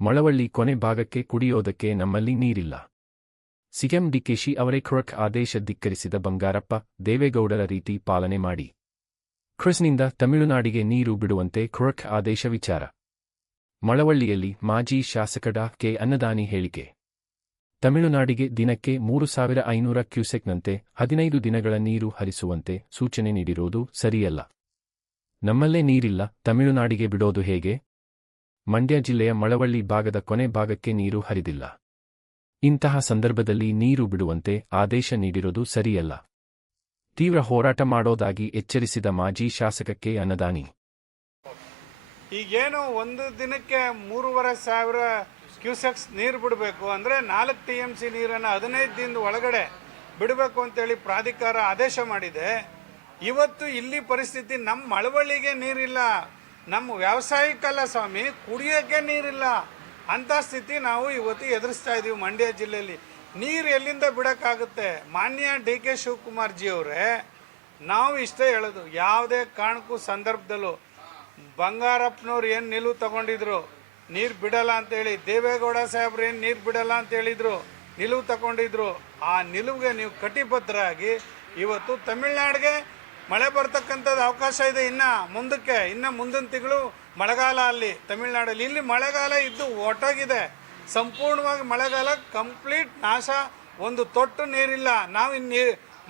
ಮಳವಳ್ಳಿ ಕೊನೆ ಭಾಗಕ್ಕೆ ಕುಡಿಯೋದಕ್ಕೆ ನಮ್ಮಲ್ಲಿ ನೀರಿಲ್ಲ. ಸಿಎಂ ಡಿಕೆಶಿ ಅವರೇ ಖುರಕ್ ಆದೇಶ ಧಿಕ್ಕರಿಸಿದ ಬಂಗಾರಪ್ಪ, ದೇವೇಗೌಡರ ರೀತಿ ಪಾಲನೆ ಮಾಡಿ. ಕ್ರಿಸ್ನಿಂದ ತಮಿಳುನಾಡಿಗೆ ನೀರು ಬಿಡುವಂತೆ ಖುರಕ್ ಆದೇಶ ವಿಚಾರ. ಮಳವಳ್ಳಿಯಲ್ಲಿ ಮಾಜಿ ಶಾಸಕ ಡಾ ಕೆ ಅನ್ನದಾನಿ ಹೇಳಿಕೆ. ತಮಿಳುನಾಡಿಗೆ ದಿನಕ್ಕೆ 3500 ಕ್ಯೂಸೆಕ್ನಂತೆ 15 ದಿನಗಳ ನೀರು ಹರಿಸುವಂತೆ ಸೂಚನೆ ನೀಡಿರೋದು ಸರಿಯಲ್ಲ. ನಮ್ಮಲ್ಲೇ ನೀರಿಲ್ಲ, ತಮಿಳುನಾಡಿಗೆ ಬಿಡೋದು ಹೇಗೆ? ಮಂಡ್ಯ ಜಿಲ್ಲೆಯ ಮಳವಳ್ಳಿ ಭಾಗದ ಕೊನೆ ಭಾಗಕ್ಕೆ ನೀರು ಹರಿದಿಲ್ಲ. ಇಂತಹ ಸಂದರ್ಭದಲ್ಲಿ ನೀರು ಬಿಡುವಂತೆ ಆದೇಶ ನೀಡಿರೋದು ಸರಿಯಲ್ಲ. ತೀವ್ರ ಹೋರಾಟ ಮಾಡೋದಾಗಿ ಎಚ್ಚರಿಸಿದ ಮಾಜಿ ಶಾಸಕ ಕೆ ಅನ್ನದಾನಿ. ಈಗೇನು ಒಂದು ದಿನಕ್ಕೆ 3500 ಕ್ಯೂಸೆಕ್ಸ್ ನೀರು ಬಿಡಬೇಕು ಅಂದರೆ 4 TMC ನೀರನ್ನು 15 ದಿನದ ಒಳಗಡೆ ಬಿಡಬೇಕು ಅಂತೇಳಿ ಪ್ರಾಧಿಕಾರ ಆದೇಶ ಮಾಡಿದೆ. ಇವತ್ತು ಇಲ್ಲಿ ಪರಿಸ್ಥಿತಿ ನಮ್ಮ ಮಳವಳ್ಳಿಗೆ ನೀರಿಲ್ಲ, ನಮ್ಮ ವ್ಯವಸಾಯಕ್ಕಲ್ಲ ಸ್ವಾಮಿ, ಕುಡಿಯೋಕ್ಕೆ ನೀರಿಲ್ಲ. ಅಂಥ ಸ್ಥಿತಿ ನಾವು ಇವತ್ತು ಎದುರಿಸ್ತಾ ಇದ್ದೀವಿ ಮಂಡ್ಯ ಜಿಲ್ಲೆಯಲ್ಲಿ. ನೀರು ಎಲ್ಲಿಂದ ಬಿಡೋಕ್ಕಾಗುತ್ತೆ? ಮಾನ್ಯ DK ಶಿವಕುಮಾರ್ ಜಿ ಅವರೇ, ನಾವು ಇಷ್ಟೇ ಹೇಳೋದು, ಯಾವುದೇ ಕಾರಣಕ್ಕೂ ಸಂದರ್ಭದಲ್ಲೂ ಬಂಗಾರಪ್ಪನವ್ರು ಏನು ನಿಲುವು ತಗೊಂಡಿದ್ರು ನೀರು ಬಿಡಲ್ಲ ಅಂತೇಳಿ, ದೇವೇಗೌಡ ಸಾಹೇಬ್ರು ಏನು ನೀರು ಬಿಡಲ್ಲ ಅಂತ ಹೇಳಿದ್ರು, ನಿಲುವು ತಗೊಂಡಿದ್ರು, ಆ ನಿಲುವಿಗೆ ನೀವು ಕಟಿಬದ್ಧರಾಗಿ ಇವತ್ತು ತಮಿಳ್ನಾಡಿಗೆ ಮಳೆ ಬರ್ತಕ್ಕಂಥದ್ದು ಅವಕಾಶ ಇದೆ. ಇನ್ನು ಮುಂದಿನ ತಿಂಗಳು ಮಳೆಗಾಲ ಅಲ್ಲಿ ತಮಿಳ್ನಾಡಲ್ಲಿ. ಇಲ್ಲಿ ಮಳೆಗಾಲ ಇದ್ದು ಒಟ್ಟೋಗಿದೆ, ಸಂಪೂರ್ಣವಾಗಿ ಮಳೆಗಾಲ ಕಂಪ್ಲೀಟ್ ನಾಶ. ಒಂದು ತೊಟ್ಟು ನೀರಿಲ್ಲ. ನಾವು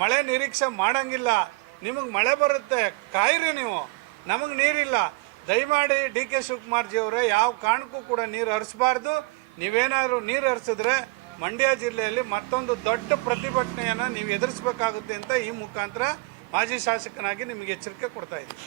ಮಳೆ ನಿರೀಕ್ಷೆ ಮಾಡೋಂಗಿಲ್ಲ. ನಿಮಗೆ ಮಳೆ ಬರುತ್ತೆ, ಕಾಯಿರಿ ನೀವು, ನಮಗೆ ನೀರಿಲ್ಲ. ದಯಮಾಡಿ DK ಶಿವಕುಮಾರ್ ಜಿ ಅವರೇ, ಯಾವ ಕಾರಣಕ್ಕೂ ಕೂಡ ನೀರು ಹರಿಸಬಾರ್ದು. ನೀವೇನಾದರೂ ನೀರು ಹರಿಸಿದ್ರೆ ಮಂಡ್ಯ ಜಿಲ್ಲೆಯಲ್ಲಿ ಮತ್ತೊಂದು ದೊಡ್ಡ ಪ್ರತಿಭಟನೆಯನ್ನು ನೀವು ಎದುರಿಸಬೇಕಾಗುತ್ತೆ ಅಂತ ಈ ಮುಖಾಂತರ ಮಾಜಿ ಶಾಸಕನಾಗಿ ನಿಮಗೆ ಎಚ್ಚರಿಕೆ ಕೊಡ್ತಾ ಇದ್ದೀನಿ.